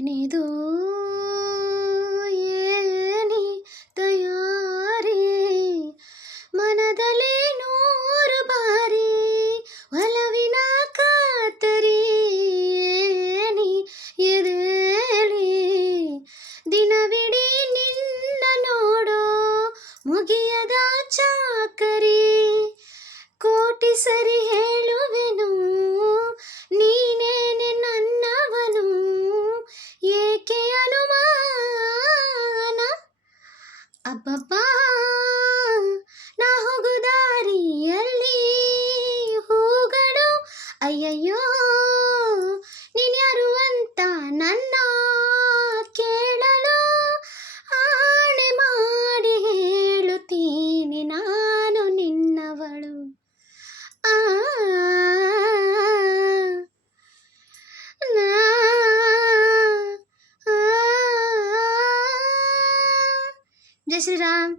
ಏನಿದು ಏನಿ ತಯಾರಿ ಮನದಲ್ಲಿ ನೂರು ಬಾರಿ ಒಲವಿನ ಕಾತರಿ ಏನಿ ಎದೆಲಿ ದಿನವಿಡೀ ನಿನ್ನ ನೋಡೋ ಮುಗಿಯದ ಚಾಕರಿ ಕೋಟಿ ಸರಿ ಹೇಳುವೆನು ನೀನೇನೆ ನನ್ನವನು ಏಕೆ ಅನುಮಾನ ಅಬ್ಬಬ್ಬಾ ನಾ ಹೋಗೋ ದಾರಿಯಲ್ಲಿ ಹೂಗಳು ಅಯ್ಯಯ್ಯೋ ನೀನ್ಯಾರು ಅಂತ ನನ್ನ ಕೇಳಲು ಆಣೆ ಮಾಡಿ ಹೇಳುತ್ತೀನಿ ನಾನು ನಿನ್ನವಳು ಆ ನಾ ಜೈ ಶ್ರೀರಾಮ್.